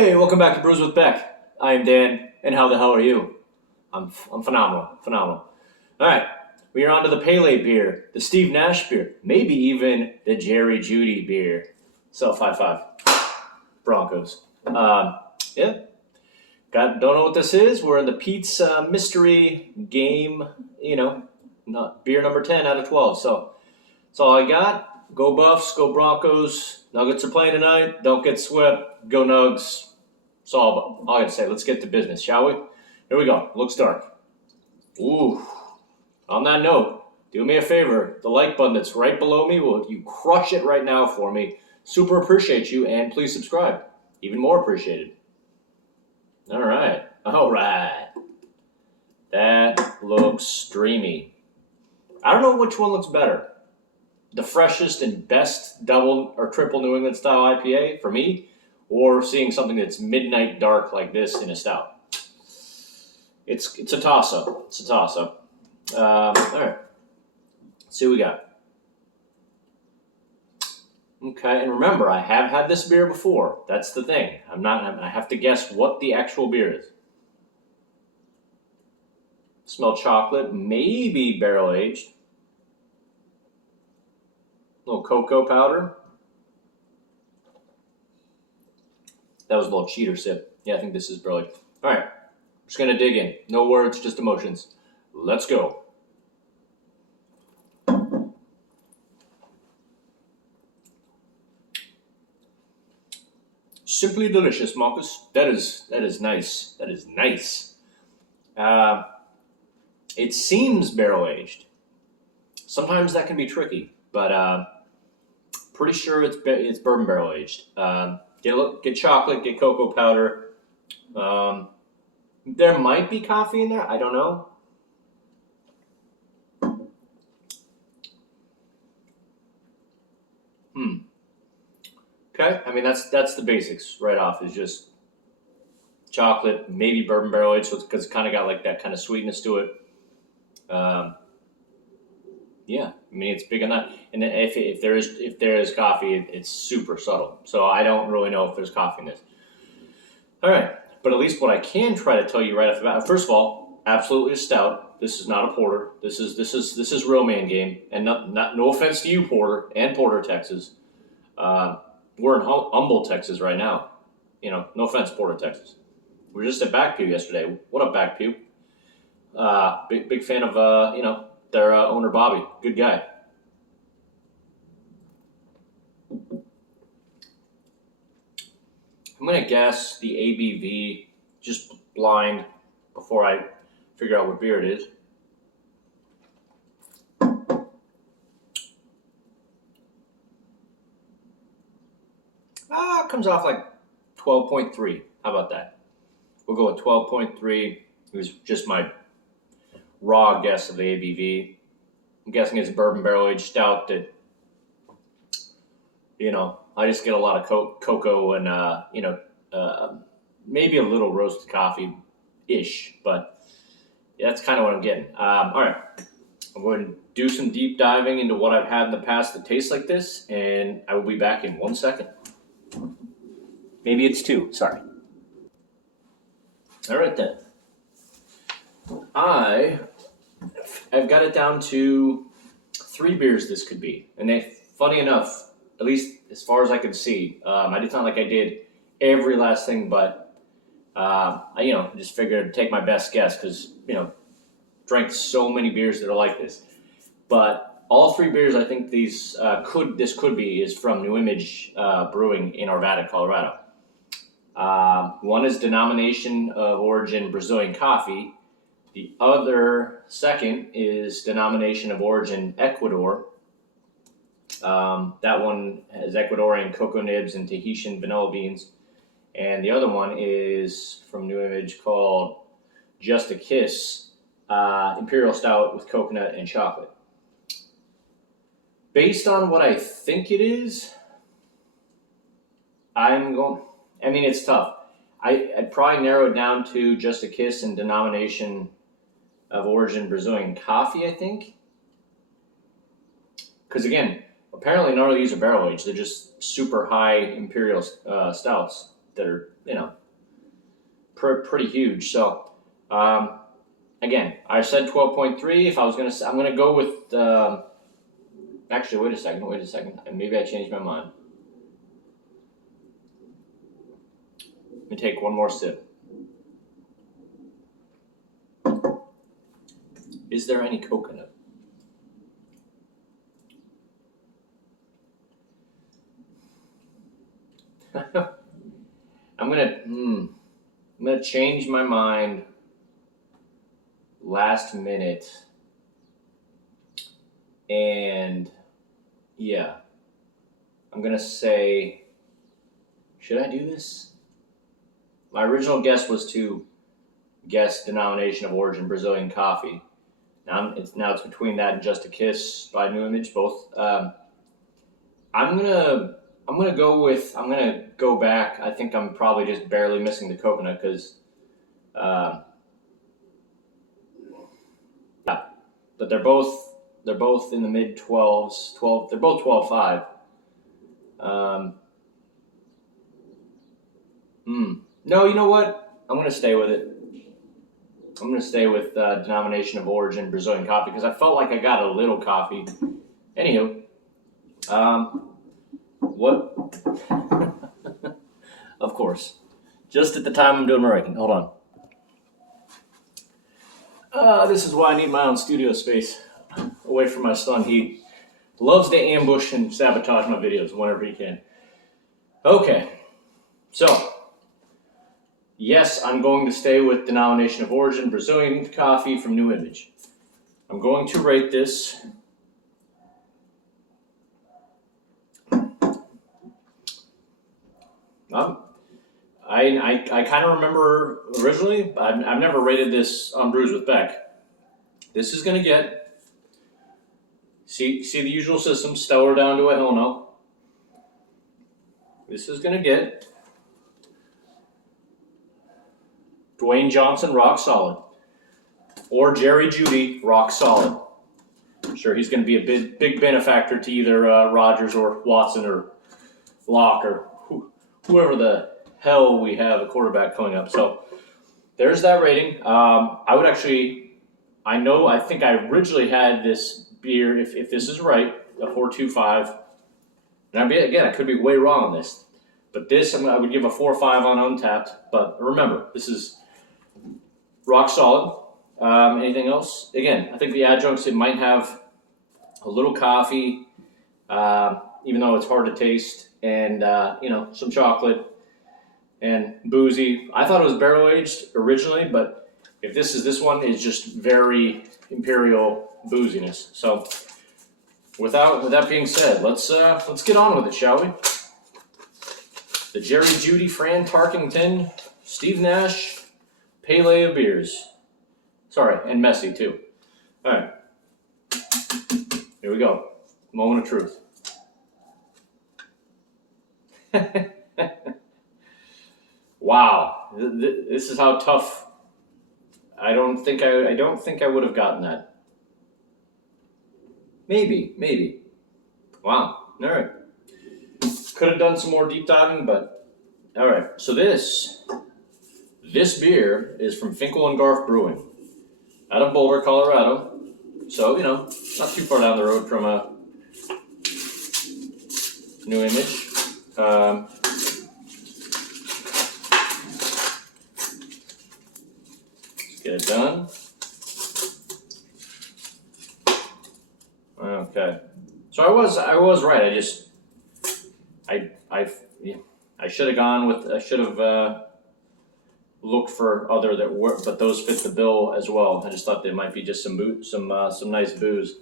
Hey, welcome back to Brews with Beck. I am Dan, and how the hell are you? I'm phenomenal. All right, we are on to the Pele beer, the Steve Nash beer, maybe even the Jeudy beer. So 5-5 Broncos. Yeah, don't know what this is. We're in the Pete's mystery game. Not beer number 10 out of 12. So that's all I got. Go Buffs, go Broncos. Nuggets are playing tonight. Don't get swept. Go Nugs. That's all I got to say. Let's get to business, shall we? Here we go. Looks dark. Ooh. On that note, do me a favor. The like button that's right below me, will you crush it right now for me? Super appreciate you, and please subscribe. Even more appreciated. All right. That looks dreamy. I don't know which one looks better. The freshest and best double or triple New England style IPA for me, or seeing something that's midnight dark like this in a stout. It's a toss up. All right. Let's see what we got. Okay, and remember, I have had this beer before. That's the thing. I have to guess what the actual beer is. Smell chocolate, maybe barrel aged. A little cocoa powder. That was a little cheater sip. Yeah, I think this is barrel aged. All right, just gonna dig in. No words, just emotions. Let's go. Simply delicious, Marcus. That is nice. That is nice. It seems barrel aged. Sometimes that can be tricky, but pretty sure it's bourbon barrel aged. Get chocolate, get cocoa powder. There might be coffee in there. I don't know. Okay, I mean that's the basics right off. Is just chocolate, maybe bourbon barrel aged, so it's kind of got like that kind of sweetness to it. Yeah, I mean it's big on that. And then if there is coffee, it's super subtle. So I don't really know if there's coffee in this. All right, but at least what I can try to tell you right off the bat. First of all, absolutely a stout. This is not a porter. This is real man game. And no offense to you, Porter and Porter, Texas. We're in Humble, Texas right now. No offense, Porter, Texas. We were just at Backpew yesterday. What up, Backpew? Big fan of their owner Bobby. Good guy. I'm gonna guess the ABV just blind before I figure out what beer it is. It comes off like 12.3. How about that? We'll go with 12.3. It was just my raw guess of the ABV. I'm guessing it's a bourbon barrel aged stout that, I just get a lot of cocoa and, maybe a little roasted coffee-ish, but that's kind of what I'm getting. All right, I'm going to do some deep diving into what I've had in the past that tastes like this, and I will be back in 1 second. Maybe it's 2, sorry. All right then. I've got it down to 3 beers this could be. And funny enough, at least as far as I could see, it's not like I did every last thing, but I just figured I'd take my best guess because, drank so many beers that are like this. But all 3 beers I think this could be is from New Image Brewing in Arvada, Colorado. One is denomination of origin Brazilian coffee. The other second is denomination of origin Ecuador. That one has Ecuadorian cocoa nibs and Tahitian vanilla beans. And the other one is from New Image called Just a Kiss, Imperial Stout with coconut and chocolate. Based on what I think it is, it's tough. I'd probably narrow it down to Just a Kiss and denomination of origin Brazilian coffee, I think. Because again, apparently none of these are barrel aged. They're just super high imperial stouts. that are, you know, pretty huge. So, again, I said 12.3. If I was gonna, I'm gonna go with. Actually, wait a second. Maybe I changed my mind. Let me take one more sip. Is there any coconut? I'm gonna change my mind last minute, and yeah, I'm gonna say, should I do this? My original guess was to guess denomination of origin Brazilian coffee. Now it's between that and Just a Kiss by New Image, both. I'm gonna go back. I think I'm probably just barely missing the coconut because, yeah. But they're both in the mid 12s. They're both 12.5. No, you know what? I'm gonna stay with it. I'm gonna stay with denomination of origin Brazilian coffee because I felt like I got a little coffee. Anywho, what? Of course. Just at the time I'm doing my ranking. Hold on. This is why I need my own studio space away from my son. He loves to ambush and sabotage my videos whenever he can. Okay, so yes, I'm going to stay with denomination of origin Brazilian coffee from New Image. I'm going to rate this. I kind of remember originally, I've never rated this on Brews with Beck. This is going to get, see the usual system, stellar down to a hell no. This is going to get Dwayne Johnson, rock solid. Or Jerry Jeudy, rock solid. I'm sure he's going to be a big benefactor to either Rodgers or Watson or Locke or whoever the hell we have a quarterback coming up. So there's that rating. I think I originally had this beer, if this is right, a 4.25. And I could be way wrong on this. But this, I would give a 4.5 on Untapped. But remember, this is rock solid. Anything else? Again, I think the adjuncts, it might have a little coffee, even though it's hard to taste, and some chocolate and boozy. I thought it was barrel aged originally, but if this one is just very imperial booziness. So with that being said, let's get on with it, shall we? The Jerry Jeudy, Fran Tarkington, Steve Nash, Pele of beers. Sorry, and Messi too. All right, here we go. Moment of truth. Wow, this is how tough. I don't think I would have gotten that. Maybe. Wow. All right. Could have done some more deep diving, but all right. So this beer is from Finkel and Garth Brewing, out of Boulder, Colorado. So not too far down the road from a New Image. Get it done. Okay. So I was right. I should have gone with, I should have looked for other that were, but those fit the bill as well. I just thought there might be just some nice booze.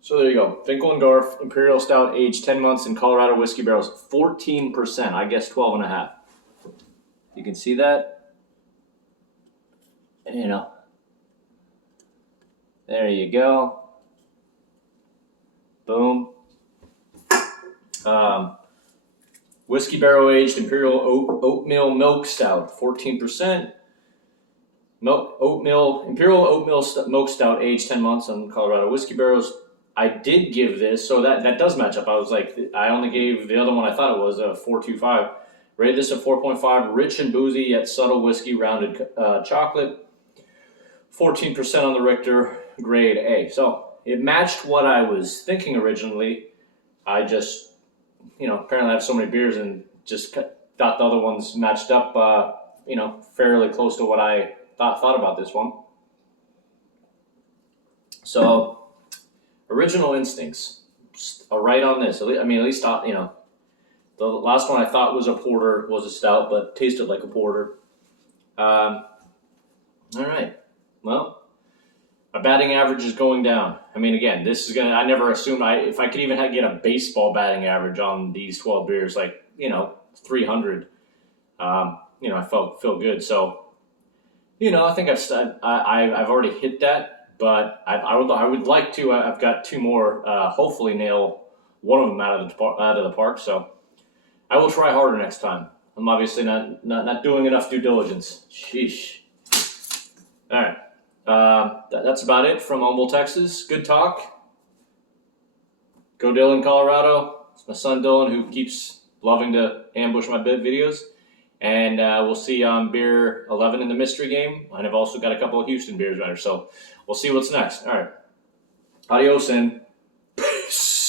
So there you go. Finkel and Garth Imperial Stout, aged 10 months in Colorado whiskey barrels, 14%. I guess 12.5. You can see that. There you go. Boom. Whiskey barrel aged Imperial oatmeal milk stout, 14%. Imperial oatmeal milk stout, aged 10 months on Colorado whiskey barrels. I did give this, so that does match up. I was like, I only gave the other one I thought it was a 4.25. Rated this at 4.5. Rich and boozy, yet subtle whiskey, rounded chocolate. 14% on the Richter, grade A. So it matched what I was thinking originally. I just, apparently I have so many beers and just thought the other ones matched up, fairly close to what I thought about this one. So, original instincts are right on this. At least the last one I thought was a porter, was a stout, but tasted like a porter. All right. Well, my batting average is going down. Again, this is I never assumed if I could even get a baseball batting average on these 12 beers, 300. I feel good. So, I think I've already hit that, but I would like to. I've got two more. Hopefully, nail one of them out of the park. So, I will try harder next time. I'm obviously not doing enough due diligence. Sheesh. All right. That's about it from Humble, Texas. Good talk. Go Dylan, Colorado. It's my son Dylan who keeps loving to ambush my bid videos. And we'll see you on beer 11 in the mystery game. And I've also got a couple of Houston beers there. So we'll see what's next. All right. Adios and peace.